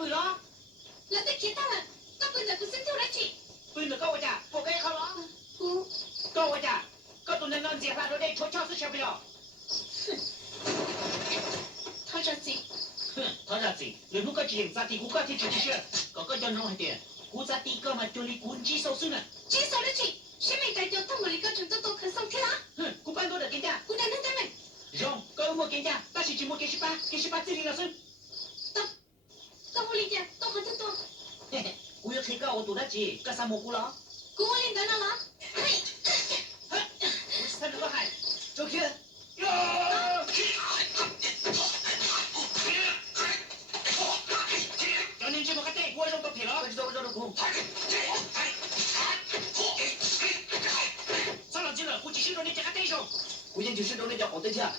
ปืนเหรอแล้วจะคิดอะไรก็ปืนจากกูซึ่งเท่าไรจีปืนเหรอก็ว่าจะพวกแกเขาเหรอกูก็ว่าจะก็ตัวนั้นนอนเสียพลาดได้ชดเชา是谁不要他这จี他这子人不个警察的古个提出去个要弄一点古察的个嘛就离군지手术呢จีสารจี谁没带掉他们里个整个都可上去啦古班多的给家กูได้นั่นได้ไหม让个莫给家但是只莫给18这里了是ก็มูลิเดียต้องหันตัวกู要开个我多的钱个啥蘑菇了กูมูลิเดินอะไรเฮ้ย我是他那个海周天哟叫你这么个带我让个皮了我空上了去了估计是让你这个对手估计就是让你叫好对象